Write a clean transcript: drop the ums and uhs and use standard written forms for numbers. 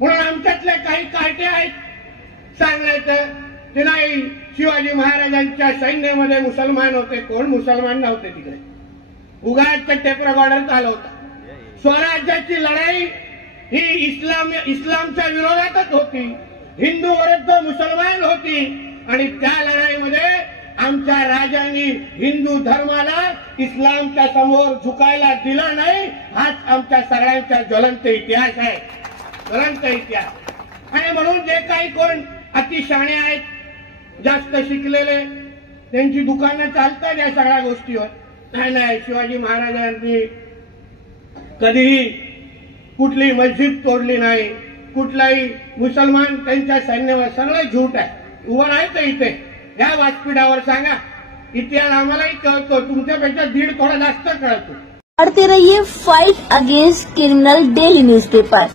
म्हणून आमच्यातले काही कार्टे आहेत सांगायचं की नाही शिवाजी महाराजांच्या सैन्यामध्ये मुसलमान होते. कोण मुसलमान नव्हते तिकडे. उगाच टेप रेकॉर्डर चालवता. स्वराज्याची लढाई ही इस्लामच्या विरोधातच होती. हिंदू विरुद्ध मुसलमान होती आणि त्या लढाईमध्ये आमच्या राजांनी हिंदू धर्माला इस्लामच्या समोर झुकायला दिलं नाही. हाच आमच्या सगळ्यांचा ज्वलंत इतिहास आहे. ज्वलंत इतिहास. आणि म्हणून जे काही कोण अतिशहाणे आहेत, जास्त शिकलेले, त्यांची दुकानं चालतात या सगळ्या गोष्टीवर. नाही शिवाजी महाराजांनी कधीही कुठली मस्जिद तोडली नाही. कुठलाही मुसलमान त्यांच्या सैन्यावर सगळं झूट आहे. उभं राहायचं इथे या व्यासपीठावर सांगा. इतिहास आम्हालाही कळतो, तुमच्यापेक्षा दीड थोडा जास्त कळतो. पढ़ते रहिए fight against criminal daily newspaper.